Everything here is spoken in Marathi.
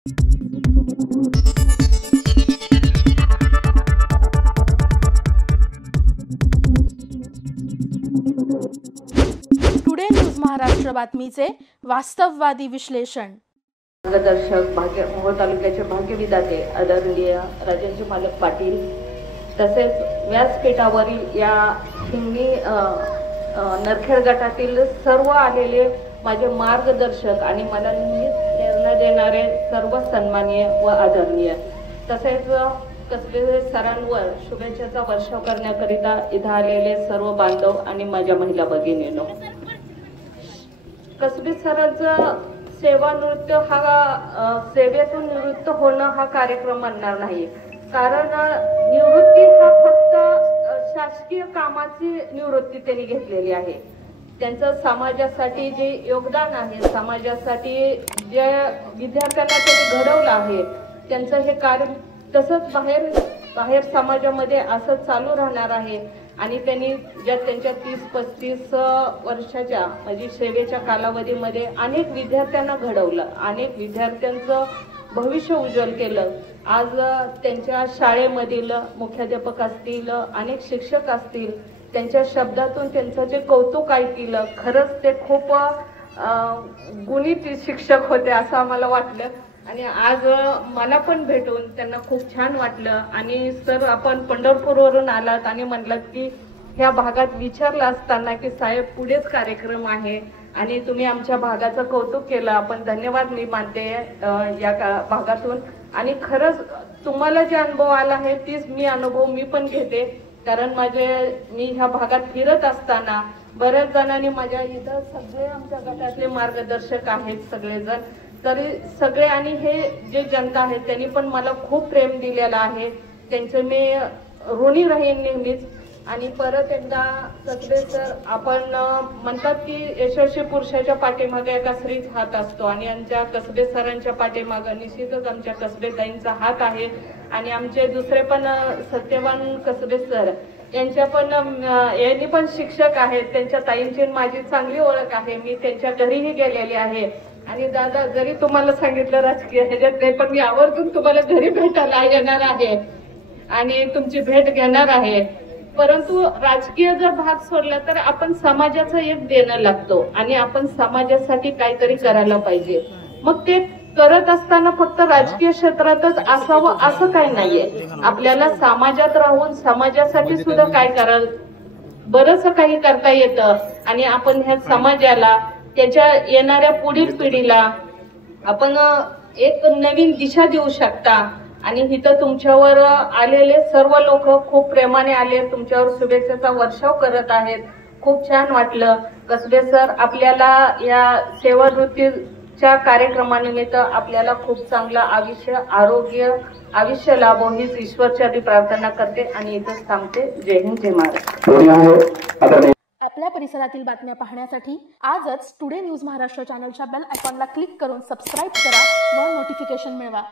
टुडे न्यूज महाराष्ट्र बातमीचे वास्तववादी विश्लेषण। मार्गदर्शक मोहोळ तालुक्याचे भाग्यविधाते आदरणीय राजेंद्र मालक पाटील तसेच व्यासपीठावरील या हिंगणी नरखेड गटातील सर्व आलेले माझे मार्गदर्शक आणि मला नेहमीच प्रेरणा देणारे सर्व सन्माननीय व आदरणीय तसेच कसबे सरांवर शुभेच्छाचा वर्षाव करण्याकरिता इथं आलेले सर्व बांधव आणि माझ्या महिला भगिनींनो, कसबे सरांचं सेवानिवृत्त हा सेवेतून निवृत्त होणं हा कार्यक्रम म्हणणार नाही, कारण निवृत्ती हा फक्त शासकीय कामाची निवृत्ती त्यांनी घेतलेली आहे। त्यांचं समाजासाठी जे योगदान आहे, समाजासाठी जे विद्यार्थ्यांना त्यांनी घडवलं आहे, त्यांचं हे कार्य तसंच बाहेर समाजामध्ये असं चालू राहणार आहे। आणि त्यांनी ज्या त्यांच्या 30-35 वर्षाच्या म्हणजे सेवेच्या कालावधीमध्ये अनेक विद्यार्थ्यांना घडवलं, अनेक विद्यार्थ्यांचं भविष्य उज्ज्वल केलं। आज त्यांच्या शाळेमधील मुख्याध्यापक असतील, अनेक शिक्षक असतील, त्यांच्या शब्दातून त्यांचं जे कौतुक ऐकलं, खरंच ते खूप गुणी शिक्षक होते असं आम्हाला वाटलं। आणि आज मला पण भेटून त्यांना खूप छान वाटलं। आणि सर, आपण पंढरपूरवरून आलात आणि म्हणलात की ह्या भागात विचारलं असताना की साहेब पुढेच कार्यक्रम आहे आणि तुम्ही आमच्या भागाचं कौतुक केलं, आपण धन्यवाद मी मानते या भागातून। आणि खरंच तुम्हाला जे अनुभव आला आहे तीच अनुभव मी पण घेते, कारण मी ह्या भागात फिरत असताना बऱ्याच जणांनी माझ्या इथं सगळे आमच्या गटातले मार्गदर्शक आहेत सगळेजण, तरी सगळे आणि हे जे जनता आहे त्यांनी पण मला खूप प्रेम दिलेलं आहे, त्यांचं मी ऋणी राहीन नेहमीच। आणि परत एकदा कसबे सर, आपण म्हणतात की यशस्वी पुरुषाच्या पाठीमागे एका स्त्रीचा हात असतो आणि आमच्या कसबे सरांच्या पाठीमागे निश्चितच आमच्या कसबे ताईंचा हात आहे। आणि आमचे दुसरे पण सत्यवान कसबे सर यांनी पण शिक्षक आहेत, त्यांच्या ताईंची माझी चांगली ओळख आहे, मी त्यांच्या घरीही गेलेली आहे। आणि दादा, जरी तुम्हाला सांगितलं राजकीय ह्याच्यात नाही, पण मी आवर्जून तुम्हाला घरी भेटायला येणार आहे आणि तुमची भेट घेणार आहे। परंतु राजकीय जर भाग सोडला तर आपण समाजाचं एक देणं लागतो आणि आपण समाजासाठी काहीतरी करायला पाहिजे। मग ते करत असताना फक्त राजकीय क्षेत्रातच असावं असं काही नाहीये, आपल्याला समाजात राहून समाजासाठी सुद्धा काय कराल बरंच काही करता येतं। आणि आपण ह्या समाजाला, त्याच्या येणाऱ्या पुढील पिढीला आपण एक नवीन दिशा देऊ शकता। आणि इथं तुमच्यावर आलेले सर्व लोक खूप प्रेमाने आले, तुमच्यावर शुभेच्छाचा वर्षाव करत आहेत, खूप छान वाटलं। कसबे सर, आपल्याला या सेवावृत्तीच्या कार्यक्रमानिमित्त आपल्याला खूप चांगलं आरोग्य आयुष्य लाभो हीच ईश्वरचरणी प्रार्थना करते आणि इथंच थांबते। जय हिंद, जय महाराष्ट्र। आपल्या परिसरातील बातम्या पाहण्यासाठी आजच टुडे न्यूज महाराष्ट्र चॅनलच्या बेल आयकॉनला क्लिक करून सबस्क्राईब करा व नोटिफिकेशन मिळवा।